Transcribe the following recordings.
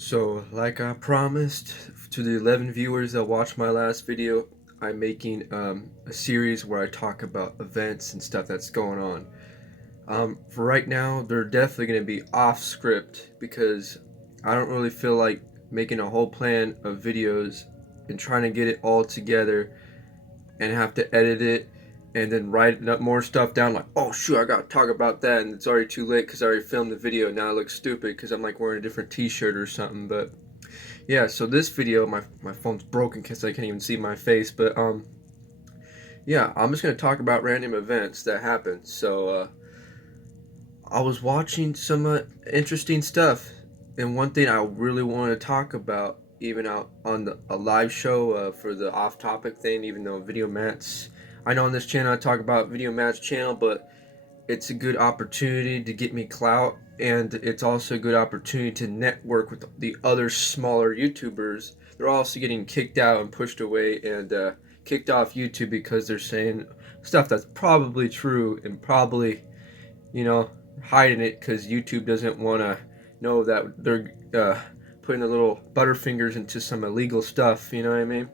So, like I promised to the 11 viewers that watched my last video, I'm making a series where I talk about events and stuff that's going on. For right now, they're definitely going to be off script because I don't really feel like making a whole plan of videos and trying to get it all together and have to edit it and then write up more stuff down like, oh shoot, I gotta talk about that, and it's already too late because I already filmed the video. Now I look stupid because I'm like wearing a different t-shirt or something. But yeah, so this video, my phone's broken because I can't even see my face. But yeah, I'm just gonna talk about random events that happened. So I was watching some interesting stuff, and one thing I really want to talk about, even out on a live show for the off-topic thing, even though video mats. I know on this channel I talk about video mats channel, but it's a good opportunity to get me clout, and it's also a good opportunity to network with the other smaller YouTubers. They're also getting kicked out and pushed away and kicked off YouTube because they're saying stuff that's probably true and probably, you know, hiding it because YouTube doesn't want to know that they're putting their little butterfingers into some illegal stuff. You know what I mean?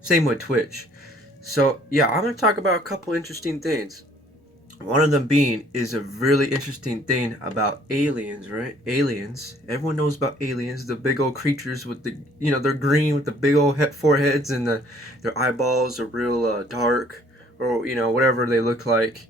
Same with Twitch. So yeah, I'm gonna talk about a couple interesting things. One of them being is a really interesting thing about aliens, right? Aliens. Everyone knows about aliens, the big old creatures with the, they're green with the big old foreheads and their eyeballs are real dark or, whatever they look like.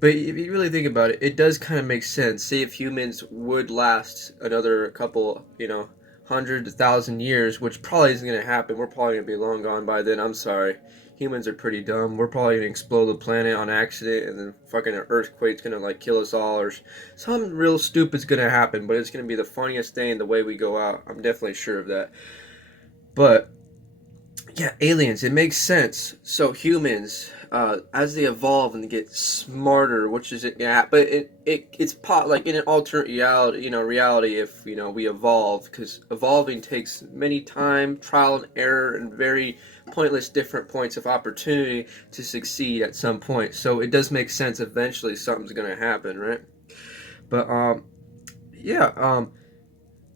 But if you really think about it, it does kind of make sense. Say if humans would last another couple, 100 to 1,000 years, which probably isn't going to happen. We're probably going to be long gone by then. I'm sorry. Humans are pretty dumb. We're probably going to explode the planet on accident and then fucking an earthquake's going to like kill us all or something real stupid's going to happen, but it's going to be the funniest thing the way we go out. I'm definitely sure of that. But yeah, aliens. It makes sense. So humans, as they evolve and get smarter, which is it? Yeah, but it's pot like in an alternate reality. Reality if we evolve, because evolving takes many time, trial and error, and very pointless different points of opportunity to succeed at some point. So it does make sense. Eventually, something's gonna happen, right? But yeah,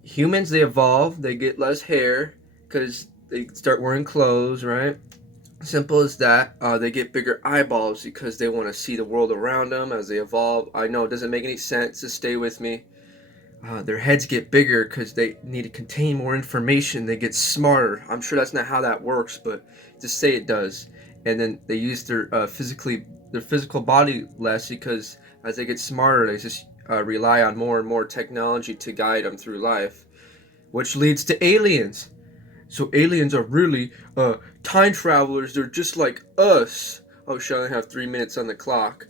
humans they evolve. They get less hair because they start wearing clothes, right? Simple as that. They get bigger eyeballs because they want to see the world around them as they evolve. I know it doesn't make any sense, to stay with me. Their heads get bigger because they need to contain more information. They get smarter. I'm sure that's not how that works, but just say it does. And then they use their physical body less because as they get smarter, they just rely on more and more technology to guide them through life, which leads to aliens. So aliens are really time travelers. They're just like us. Oh shit, I only have 3 minutes on the clock.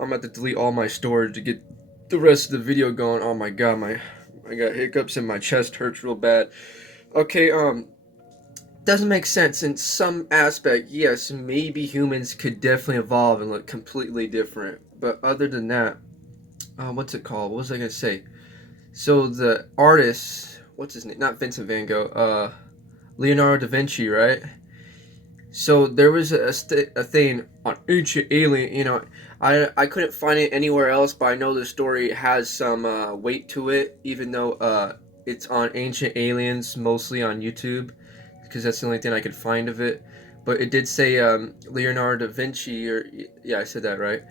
I'm about to delete all my storage to get the rest of the video going. Oh my god, I got hiccups and my chest hurts real bad. Okay, doesn't make sense in some aspect. Yes, maybe humans could definitely evolve and look completely different. But other than that, what's it called? What was I gonna say? So the artist, what's his name? Not Vincent Van Gogh. Leonardo da Vinci, right? So there was a thing on ancient alien. I couldn't find it anywhere else, but I know the story has some weight to it, even though it's on ancient aliens, mostly on YouTube, because that's the only thing I could find of it. But it did say Leonardo da Vinci, or yeah, I said that right.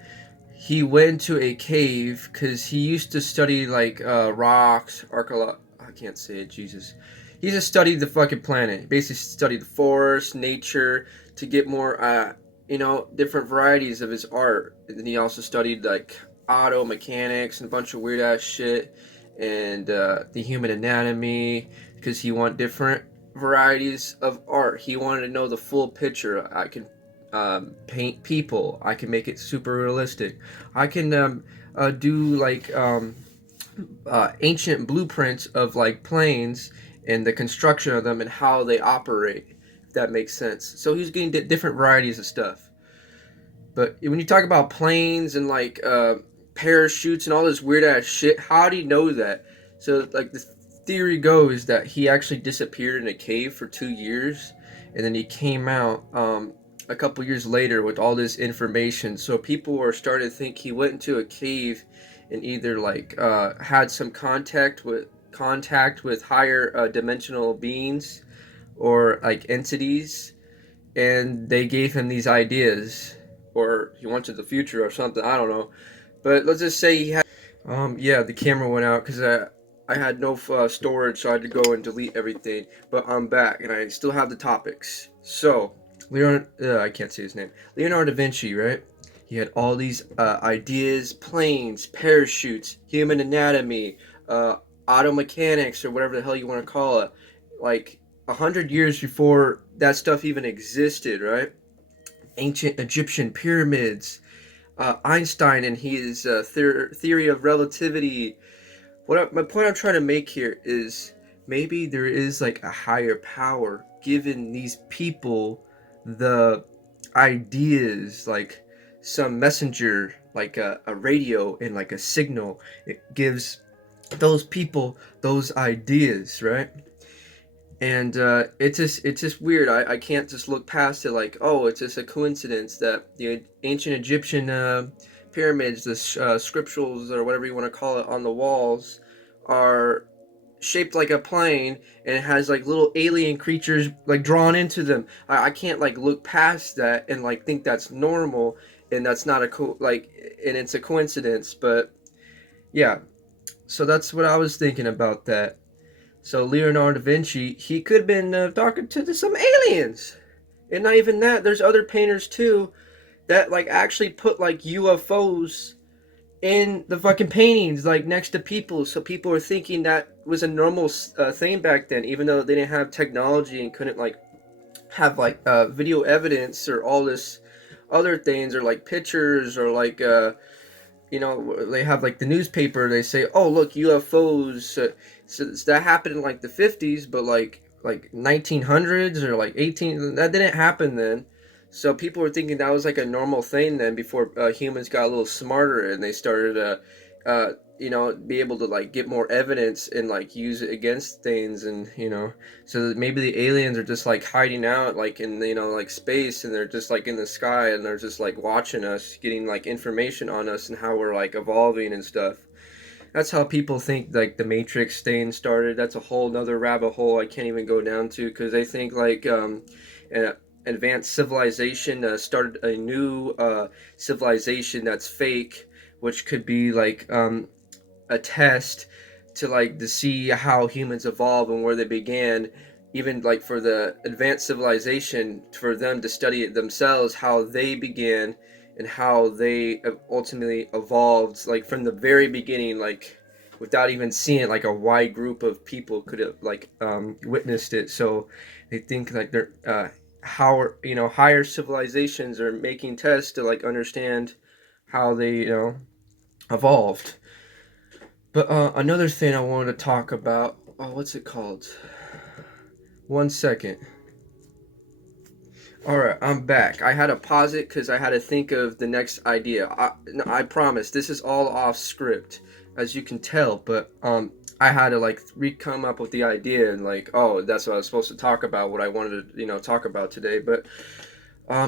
He went into a cave because he used to study like rocks, I can't say it, Jesus. He just studied the fucking planet. He basically studied the forest, nature, to get more, different varieties of his art. And then he also studied like auto mechanics and a bunch of weird ass shit, and the human anatomy, because he wanted different varieties of art. He wanted to know the full picture. I can paint people. I can make it super realistic. I can do like ancient blueprints of like planes and the construction of them and how they operate. If that makes sense. So he's getting different varieties of stuff. But when you talk about planes and like parachutes and all this weird ass shit, how do you know that? So like the theory goes that he actually disappeared in a cave for 2 years, and then he came out a couple years later with all this information. So people are starting to think he went into a cave and either like had some contact with contact with higher dimensional beings or like entities, and they gave him these ideas, or he went to the future or something. I don't know, but let's just say he had. Yeah, the camera went out because I had no storage, so I had to go and delete everything. But I'm back, and I still have the topics. So, I can't say his name. Leonardo da Vinci, right? He had all these ideas: planes, parachutes, human anatomy, uh, auto mechanics, or whatever the hell you want to call it. Like 100 years before that stuff even existed, right? Ancient Egyptian pyramids, Einstein and his theory of relativity. My point I'm trying to make here is maybe there is like a higher power given these people the ideas, like some messenger, like a radio and like a signal. It gives those people those ideas, right? And it's just weird. I can't just look past it like, oh, it's just a coincidence that the ancient Egyptian pyramids, the scripturals or whatever you want to call it on the walls, are shaped like a plane, and it has like little alien creatures like drawn into them. I can't like look past that and like think that's normal, and that's not a and it's a coincidence. But yeah, so that's what I was thinking about that. So Leonardo da Vinci, he could have been talking to some aliens, and not even that. There's other painters too that like actually put like UFOs in the fucking paintings, like next to people, so people were thinking that was a normal thing back then, even though they didn't have technology and couldn't like have like video evidence or all this other things, or like pictures, or like they have like the newspaper, they say, oh look, UFOs. So that happened in like the 50s, but like 1900s or like 18, that didn't happen then. So people were thinking that was like a normal thing then, before humans got a little smarter and they started be able to like get more evidence and like use it against things. And so maybe the aliens are just like hiding out like in like space, and they're just like in the sky, and they're just like watching us, getting like information on us and how we're like evolving and stuff. That's how people think like the Matrix thing started. That's a whole nother rabbit hole I can't even go down to, because they think like an advanced civilization started a new civilization that's fake, which could be like a test to see how humans evolve and where they began. Even like for the advanced civilization, for them to study it themselves, how they began and how they ultimately evolved, like from the very beginning, like without even seeing it, like a wide group of people could have like witnessed it. So they think like they're how higher civilizations are making tests to like understand how they evolved. But another thing I wanted to talk about. Oh, what's it called? One second. All right, I'm back. I had to pause it because I had to think of the next idea. I promise this is all off script, as you can tell. But I had to like come up with the idea, and like, oh, that's what I was supposed to talk about. What I wanted to talk about today. But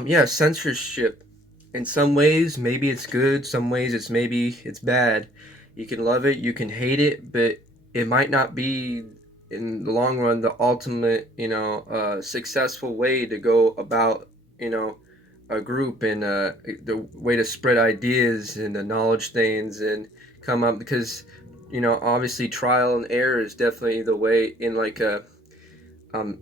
yeah, censorship. In some ways, maybe it's good. Some ways, it's bad. You can love it, you can hate it, but it might not be in the long run the ultimate, successful way to go about, a group, and the way to spread ideas and knowledge things and come up, because, obviously trial and error is definitely the way, in like a um,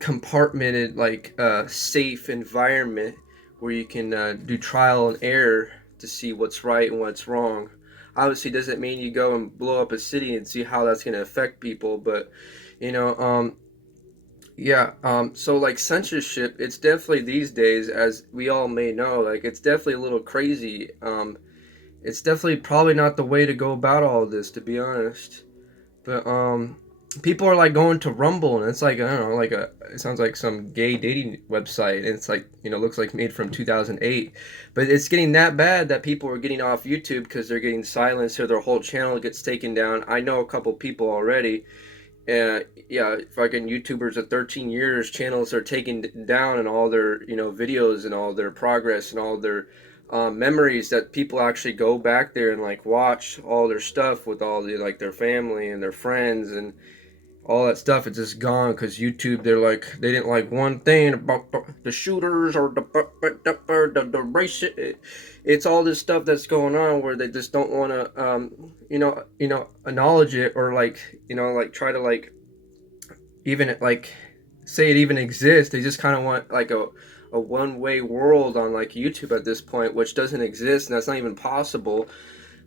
compartmented, like safe environment where you can do trial and error to see what's right and what's wrong. Obviously doesn't mean you go and blow up a city and see how that's going to affect people, but you know yeah, so like censorship, it's definitely these days, as we all may know, like it's definitely a little crazy. It's definitely probably not the way to go about all of this, to be honest. But people are like going to Rumble, and it's like, I don't know, like it sounds like some gay dating website, and it's like, looks like made from 2008. But it's getting that bad that people are getting off YouTube because they're getting silenced, or their whole channel gets taken down. I know a couple people already. Yeah, fucking YouTubers of 13 years channels are taken down, and all their videos and all their progress and all their memories that people actually go back there and like watch all their stuff with all the like their family and their friends and all that stuff. It's just gone because YouTube. They're like they didn't like one thing about the shooters or the race. It's all this stuff that's going on where they just don't want to acknowledge it or like like try to like even like say it even exists. They just kind of want like a one-way world on like YouTube at this point, which doesn't exist and that's not even possible.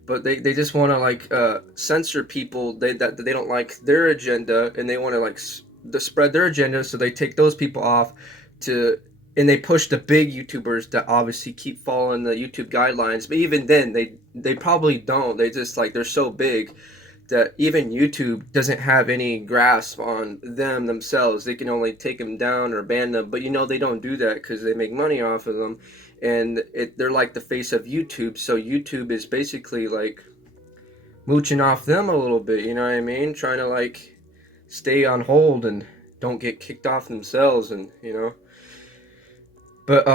But they just want to like censor people that they don't like their agenda, and they want to like to spread their agenda, so they take those people off to and they push the big YouTubers that obviously keep following the YouTube guidelines. But even then they probably don't. They just like they're so big that even YouTube doesn't have any grasp on them themselves. They can only take them down or ban them. But they don't do that because they make money off of them, and they're like the face of YouTube. So YouTube is basically like mooching off them a little bit. You know what I mean? Trying to like stay on hold and don't get kicked off themselves, and But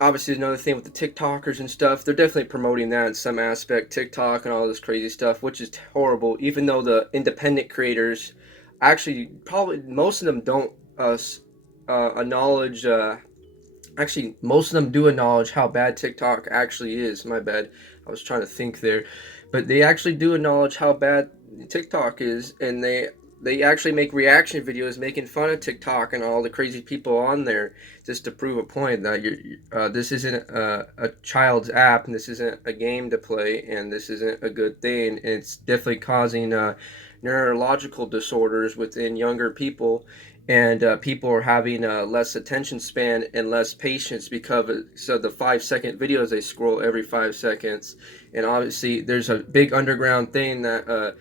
obviously another thing with the TikTokers and stuff, they're definitely promoting that in some aspect, TikTok and all this crazy stuff, which is horrible. Even though the independent creators, actually, probably most of them don't acknowledge. Actually, most of them do acknowledge how bad TikTok actually is. My bad. I was trying to think there, but they actually do acknowledge how bad TikTok is, and they actually make reaction videos making fun of TikTok and all the crazy people on there just to prove a point that this isn't a child's app, and this isn't a game to play, and this isn't a good thing. And it's definitely causing neurological disorders within younger people, and people are having less attention span and less patience because of the 5 second videos they scroll every 5 seconds. And obviously there's a big underground thing that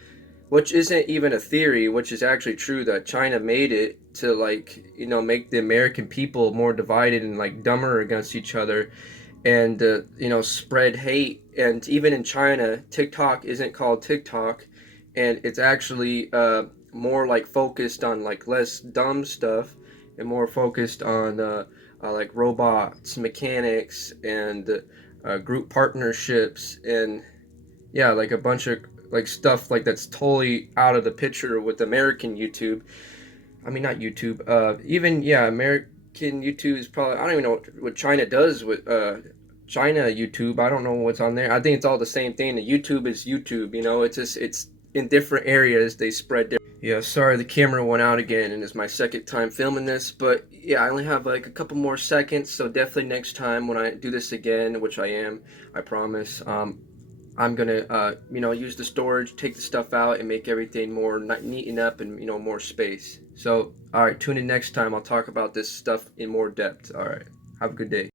which isn't even a theory, which is actually true, that China made it to like make the American people more divided and like dumber against each other, and spread hate. And even in China, TikTok isn't called TikTok, and it's actually more like focused on like less dumb stuff and more focused on like robots, mechanics, and group partnerships, and yeah, like a bunch of like stuff like that's totally out of the picture with American YouTube. I mean, not YouTube. Even yeah, American YouTube is probably, I don't even know what China does with China YouTube. I don't know what's on there. I think it's all the same thing. The YouTube is YouTube. It's just it's in different areas they spread. Yeah, sorry, the camera went out again, and it's my second time filming this. But yeah, I only have like a couple more seconds, so definitely next time when I do this again, which I am, I promise. I'm gonna use the storage, take the stuff out, and make everything more neaten up and more space. So all right, tune in next time. I'll talk about this stuff in more depth. All right, have a good day.